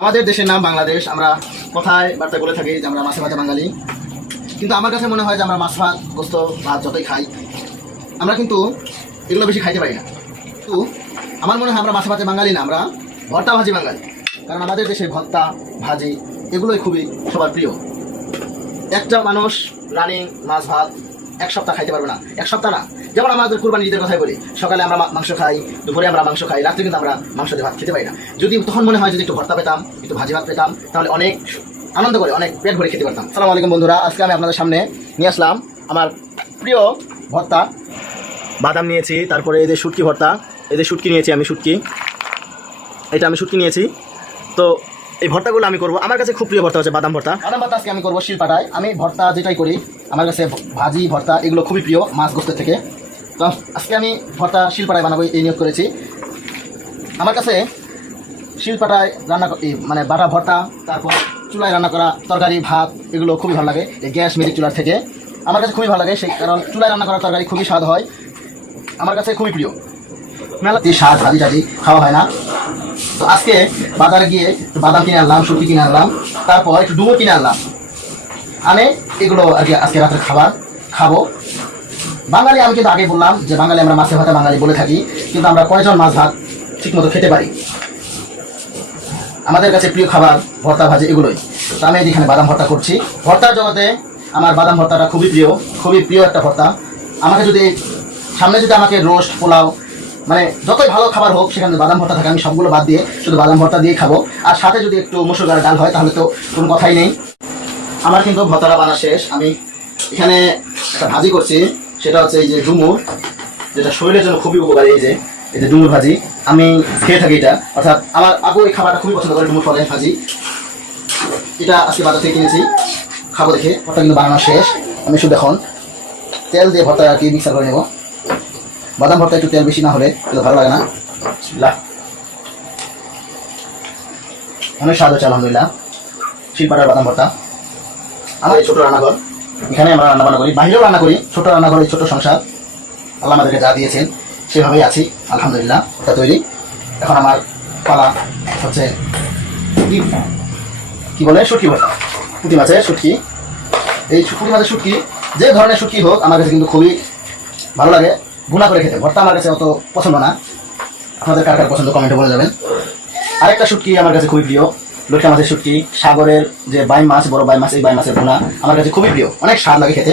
আমাদের দেশের নাম বাংলাদেশ। আমরা কথায় বার্তা বলে থাকি যে আমরা মাছে ভাজা বাঙালি। কিন্তু আমার কাছে মনে হয় যে আমরা মাছ ভাত, গোস্ত, ভাত যতই খাই, আমরা কিন্তু এগুলো বেশি খাইতে পারি না। কিন্তু আমার মনে হয় আমরা মাছে ভাজা বাঙালি না, আমরা ভর্তা ভাজি বাঙালি। কারণ আমাদের দেশে ভর্তা, ভাজি এগুলোই খুবই সবার প্রিয়। একটা মানুষ রানিং মাছ ভাত এক সপ্তাহ খাইতে পারবে না। এক সপ্তাহ না যেমন আমাদের কুরবানি ঈদের কথাই বলি, সকালে আমরা মাংস খাই, দুপুরে আমরা মাংস খাই, রাত্রে কিন্তু আমরা মাংস দিয়ে ভাত খেতে পারি না। যদি তখন মনে হয় যদি একটু ভর্তা পেতাম, একটু ভাজি ভাত পেতাম, তাহলে অনেক আনন্দ করে, অনেক পেট ভরে খেতে পারতাম। সালাম আলাইকুম বন্ধুরা, আজকে আমি আপনাদের সামনে নিয়ে আসলাম আমার প্রিয় ভর্তা। বাদাম নিয়েছি, তারপরে এদের শুটকি ভর্তা এদের যে শুটকি নিয়েছি আমি, শুটকি। এটা আমি শুটকি নিয়েছি। তো এই ভর্তাগুলো আমি করব। আমার কাছে খুব প্রিয় ভর্তা হচ্ছে বাদাম ভর্তা। বাদাম ভর্তা আজকে আমি করব শিলপাটায়। আমি ভর্তা যেটাই করি, আমার কাছে ভাজি, ভর্তা, এগুলো খুবই প্রিয় মাছ গোস্তের থেকে। তো আজকে আমি ভর্তা শিলপাটায় বানাবো, এই নিয়োগ করেছি। আমার কাছে শিলপাটায় রান্না মানে বাটা ভর্তা, তারপর চুলায় রান্না করা তরকারি, ভাত, এগুলো খুবই ভালো লাগে, এই গ্যাস মেরিক চুলার থেকে। আমার কাছে খুবই ভালো লাগে, সেই কারণ চুলায় রান্না করা তরকারি খুবই স্বাদ হয়। আমার কাছে খুবই প্রিয়। মেলা দিয়ে স্বাদ ভাজি টাজি খাওয়া হয় না। তো আজকে বাজারে গিয়ে বাদাম কিনে আনলাম শুকি কিনে আনলাম, তারপর একটু ডুমো কিনে আনলাম। আনে, এগুলো আর কি আজকে রাতের খাবার, খাব। বাঙালি, আমি কিন্তু আগে বললাম যে বাঙালি আমরা মাছে ভাতে বাঙালি বলে থাকি, কিন্তু আমরা কয়জন মাছ ভাত ঠিকমতো খেতে পারি? আমাদের কাছে প্রিয় খাবার, ভর্তা, ভাজি এগুলোই। তো আমি এখানে বাদাম ভর্তা করছি। ভর্তার জগতে আমার বাদাম ভর্তাটা খুবই প্রিয় খুবই প্রিয় একটা ভর্তা। আমাকে যদি সামনে যদি আমাকে রোস্ট, পোলাও মানে যতই ভালো খাবার হোক, সেখানে বাদাম ভর্তা থাকে, আমি সবগুলো বাদ দিয়ে শুধু বাদাম ভর্তা দিয়ে খাব। আর সাথে যদি একটু মুসুর ডাল ডাল হয়, তাহলে তো কোনো কথাই নেই। আমার কিন্তু ভর্তাটা বানা শেষ। আমি এখানে একটা ভাজি করছি। সেটা হচ্ছে এই যে ডুমুর, যেটা শরীরের জন্য খুবই উপকারী, এই যে এই যে ডুমুর ভাজি। আমি খেয়ে থাকি এটা। অর্থাৎ আমার আগু এই খাবারটা খুবই পছন্দ করে, ডুমুর ফলের ভাজি। এটা আজকে বাজার থেকে কিনেছি। খাব দেখে। ভর্তা কিন্তু বানানো শেষ। আমি শুধু এখন তেল দিয়ে ভর্তা আর কি মিক্সার করে নেব। বাদাম ভর্তা একটু তেল বেশি না হলে তো ভালো লাগে না। অনেক স্বাদ হচ্ছে, আলহামদুলিল্লাহ। শিলপাটার বাদাম ভর্তা। আমার এই ছোটো রান্নাঘর। এখানে আমরা রান্না বান্না করি, বাইরেও রান্না করি, ছোট রান্না করি ছোট সংসার। আল্লাহ আমাদেরকে যা দিয়েছেন, সেভাবেই আছি, আলহামদুলিল্লাহ তা তৈরি। এখন আমার পালা হচ্ছে কি বলে? শুটকি ভর্তা। পুঁটি মাছের শুটকি। এই পুঁটি মাছের শুটকি, যে ধরনের শুটকি হোক, আমার কাছে কিন্তু খুবই ভালো লাগে। ভুনা করে খেতে। ভর্তা আমার কাছে অত পছন্দ না। আপনাদের কার কার পছন্দ, কমেন্টে বলে যাবেন। আরেকটা শুটকি আমার কাছে খুবই প্রিয়। লটকা মাছের শুটকি, সাগরের যে বাই মাছ, বড় বাই মাছ, এই বাই মাছের ভুনা আমার কাছে খুবই প্রিয়। অনেক স্বাদ লাগে খেতে,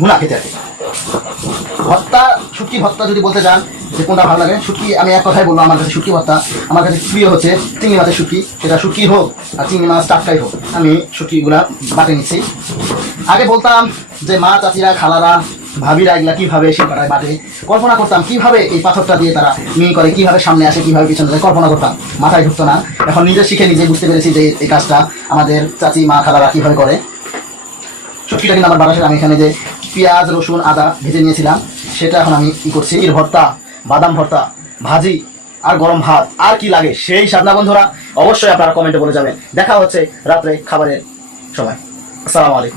ভুনা খেতে আর কি। ভর্তা, শুটকি ভর্তা যদি বলতে চান যে কোনটা ভালো লাগে? শুটকি, আমি এক কথাই বলব, আমার কাছে শুটকি ভর্তা, আমার কাছে প্রিয় হচ্ছে চিংড়ি মাছের শুটকি। সেটা শুটকি হোক আর চিংড়ি মাছ টাটকাই হোক। আমি শুটকিগুলা বাটে নিচ্ছি। আগে বলতাম যে মা চাচিরা, খালারা ভাবিরা এগুলা কীভাবে সে পাঠায় বাটে কল্পনা করতাম কীভাবে এই পাথরটা দিয়ে তারা মিহি করে, কীভাবে সামনে আসে, কীভাবে পিছনে যায় কল্পনা করতাম। মাথায় ঢুকতো না। এখন নিজে শিখে নিজে বুঝতে পেরেছি যে এই কাজটা আমাদের চাচি, মা, খালারা কীভাবে করে। শুটকিটা কিন্তু আমার বাতাসের আমি এখানে যে পেঁয়াজ, রসুন, আদা ভেজে নিয়েছিলাম, সেটা এখন আমি কী করছি? এর ভর্তা, বাদাম ভর্তা, ভাজি আর গরম ভাত। আর কি লাগে? সেই সাদনা বন্ধুরা অবশ্যই আপনারা কমেন্টে বলে যাবেন। দেখা হচ্ছে রাত্রে খাবারের সময়। আসসালামু আলাইকুম।